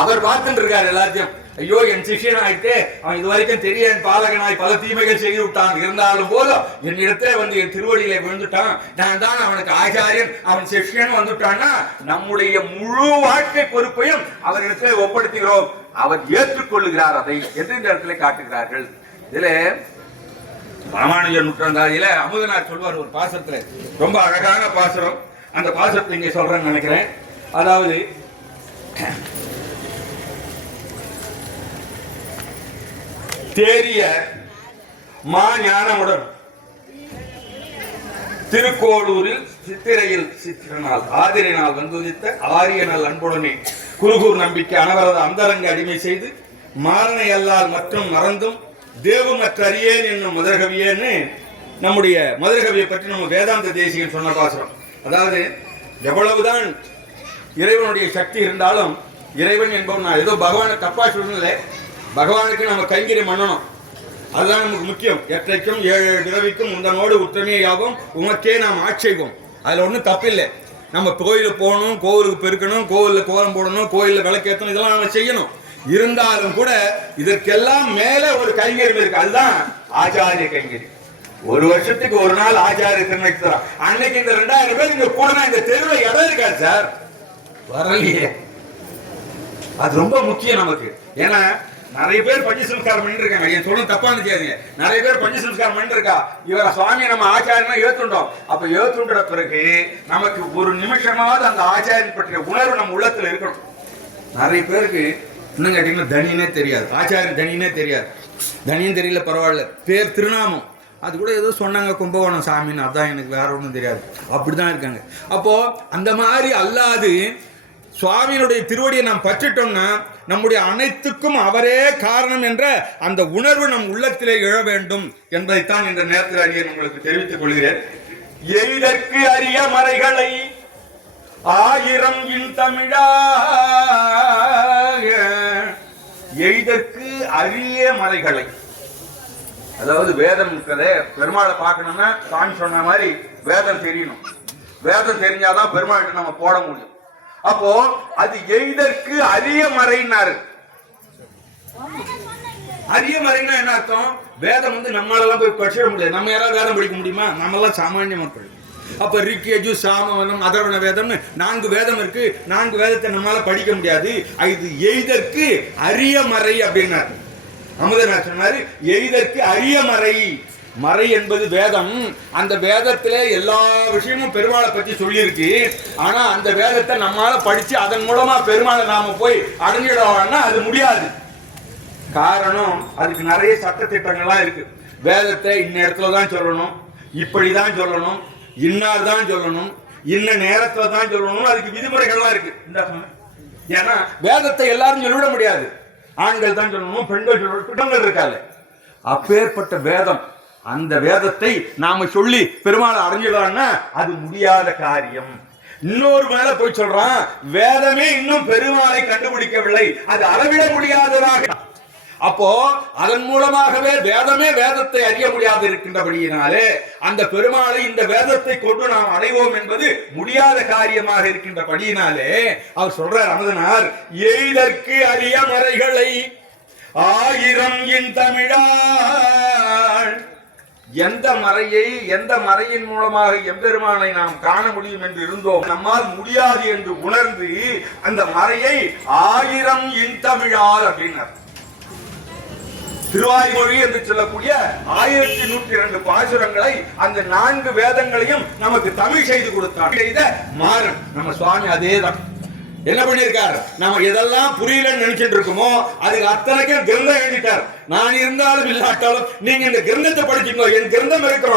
அவர் பார்த்துட்டு இருக்காரு எல்லாத்தையும். ஐயோ என் சிஷியன் ஆயிட்டே, அவன் இது வரைக்கும் தெரிய என் பாலகனாய் பல தீமைகள் செய்து விட்டான், இருந்தாலும் போதும் என்னிடத்துல வந்து என் திருவடியில விழுந்துட்டான், நான் தான் அவனுக்கு ஆச்சாரியன், அவன் சிஷியன் வந்துட்டான்னா நம்முடைய முழு வாழ்க்கை பொறுப்பையும் அவரிடத்துல ஒப்படைத்துகிறோம். அவர் ஏற்றுக்கொள்ளுகிறார். அதை எந்த இடத்துல காட்டுகிறார்கள். இதுல ராமானுஜர் நூற்றாண்டாதியில அமுதனார் சொல்வார் ஒரு பாசத்துல, ரொம்ப அழகான பாசுரம். அந்த பாசத்தை இங்க சொல்றேன்னு நினைக்கிறேன். அதாவது தேரிய மா ஞானமுடன் திருக்கோளூரில் சித்திரையில் சித்திரனால் ஆதிரினால் வந்துதித்த ஆரியனால் அன்புடனே குருகூர் நம்பிக்கை அனவரத அந்தரங்க அடிமை செய்து மாறனை அல்லால் மற்றும் மறந்தும் தேவு மற்ற அறியேன் என்னும் மதுரகவியன்னு நம்முடைய மதுரகவியை பற்றி நம்ம வேதாந்த தேசிகன் சொன்ன பாசுரம். அதாவது எவ்வளவுதான் இறைவனுடைய சக்தி இருந்தாலும், இறைவன் என்பவன் நான் ஏதோ பகவானை தப்பா சொல்லல, பகவானுக்கு நம்ம கைங்கரியம் பண்ணணும், அதுதான் நமக்கு முக்கியம். எற்றைக்கும் ஏழு பிறவிக்கும் உந்தனோடு உத்தமையாகும் உமக்கே நாம் ஆட்சேபம். அதுல ஒன்றும் தப்பில்லை. நம்ம கோயிலுக்கு போகணும், கோவிலுக்கு பெருக்கணும், கோவிலில் கோலம் போடணும், கோயிலில் விளக்கேற்றணும், இதெல்லாம் நம்ம செய்யணும். இருந்தாலும் கூட இதற்கெல்லாம் மேல ஒரு கைங்கரியம் இருக்கு, அதுதான் ஆச்சாரிய கைங்கரியம். ஒரு வருஷத்துக்கு ஒரு நாள் ஆச்சாரிய திருநக்தி அன்னைக்கு இந்த 2000 பேர் இங்க கூட இந்த தெருவில் இடம் இருக்காது சார், வரலையே. அது ரொம்ப முக்கியம் நமக்கு. ஏன்னா நிறைய பேர் பஞ்ச சம்ஸ்காரம் பண்ணி இருக்காங்க, என் சொல்ல தப்பா நினைக்காதீங்க. நிறைய பேர் பஞ்ச சம்ஸ்காரம் பண்ணி இருக்கா, இவர சுவாமியை நம்ம ஆச்சாரியனா ஏத்துட்டோம். அப்ப ஏத்துன்ற பிறகு நமக்கு ஒரு நிமிஷமாவது அந்த ஆச்சாரியன் பற்றிய உணர்வு நம்ம உள்ளத்துல இருக்கணும். நிறைய பேருக்கு இன்னும் கேட்டீங்கன்னா தனியனே தெரியாது, ஆச்சாரியன் தனியனே தெரியாது. தனியும் தெரியல பரவாயில்ல, பேர் திருநாமம் அது கூட ஏதோ சொன்னாங்க கும்பகோணம் சாமின்னு, அதான் எனக்கு வேற ஒன்றும் தெரியாது, அப்படிதான் இருக்காங்க. அப்போ அந்த மாதிரி அல்லாது சுவாமியினுடைய திருவடியை நாம் பற்றிட்டோம்னா நம்முடைய அனைத்துக்கும் அவரே காரணம் என்ற அந்த உணர்வு நம் உள்ளத்திலே எழ வேண்டும் என்பதைத்தான் இந்த நேரத்தில் அறிய உங்களுக்கு தெரிவித்துக் கொள்கிறேன். எய்தற்கு அரிய மறைகளை ஆயிரம் இன் தமிழா, எய்தற்கு அரிய மறைகளை, அதாவது வேதம் இருக்கிறதே. பெருமாளை பார்க்கணும்னா சாமி சொன்ன மாதிரி வேதம் தெரியணும். வேதம் தெரிஞ்சாதான் பெருமாள்கிட்ட நம்ம போட முடியும். அப்போ அது எய்தற்கு அரிய மறைனாரு. அரிய மறைனா என்ன அர்த்தம்? வேதம் வந்து நம்மளால போய் படிச்சிட முடியாது. நம்ம யாராவது வேதம் படிக்க முடியுமா? நம்ம எல்லாம் சாமானிய மக்கள். அப்ப ரிக்கேஜு சாமவனம் அதர்வண வேதம்னு 4 வேதம் இருக்கு. 4 வேதத்தை நம்மளால படிக்க முடியாது. இது எய்தற்கு அரிய மறை அப்படின்னாரு. அமுதனார் சொன்னாரு எய்தற்கு அரிய மறை. மறை என்பது வேதம். அந்த வேதத்துல எல்லா விஷயமும் பெருமாளை பற்றி சொல்லியிருக்கு. ஆனா அந்த வேதத்தை நம்மளால படிச்சு அதன் மூலமா பெருமாளை நாம போய் அடைஞ்சிடவான்னா அது முடியாது. காரணம், அதுக்கு நிறைய சட்ட திட்டங்கள்லாம் இருக்கு. வேதத்தை இந்த இடத்துல தான் சொல்லணும், இப்படிதான் சொல்லணும், இன்னார் தான் சொல்லணும், இன்ன நேரத்துல தான் சொல்லணும், அதுக்கு விதிமுறைகள்லாம் இருக்கு. ஏன்னா வேதத்தை எல்லாரும் சொல்லிவிட முடியாது. ஆண்கள் தான் சொல்லணும், பெண்கள் சொல்லணும், திட்டங்கள் இருக்காது. அப்பேற்பட்ட வேதம், அந்த வேதத்தை நாம சொல்லி பெருமாளை அடைஞ்சிடலாம்னா அது முடியாத காரியம். இன்னொரு மேல போய் சொல்றான், வேதமே இன்னும் பெருமாளை கண்டுபிடிக்கவில்லை, அது அளவிட முடியாததாக. அப்போ அதன் மூலமாகவே வேதமே வேதத்தை அறிய முடியாது இருக்கின்றபடியினாலே அந்த பெருமாளை இந்த வேதத்தை கொண்டு நாம் அடைவோம் என்பது முடியாத காரியமாக இருக்கின்றபடியினாலே அவர் சொல்றார் அமுதனார், எய்தற்கு அரிய மறைகளை ஆயிரம் இன் தமிழாள். எந்த மறையை, எந்த மறையின் மூலமாக எம்பெருமானை நாம் காண முடியும் என்று இருந்தோம், நம்மால் முடியாது என்று உணர்ந்து அந்த மறையை 1000 இன் தமிழால் அப்படின்னார். திருவாய்மொழி என்று சொல்லக்கூடிய 1102 பாசுரங்களை, அந்த 4 வேதங்களையும் நமக்கு தமிழ் செய்து கொடுத்தார். செய்த மாறன் நம்ம சுவாமி அதேதான். என்ன பண்ணிருக்கார்? நம்ம எதெல்லாம் புரியலன்னு நினைச்சிட்டு இருக்கோமோ அதுக்கு அத்தனைக்கும் கிரந்தம் எழுதிட்டார். நான் இருந்தாலும் இல்லாட்டாலும் நீங்க இந்த கிரந்தத்தை படிச்சுக்கோ, என் கிரந்தம் இருக்கிறோம்.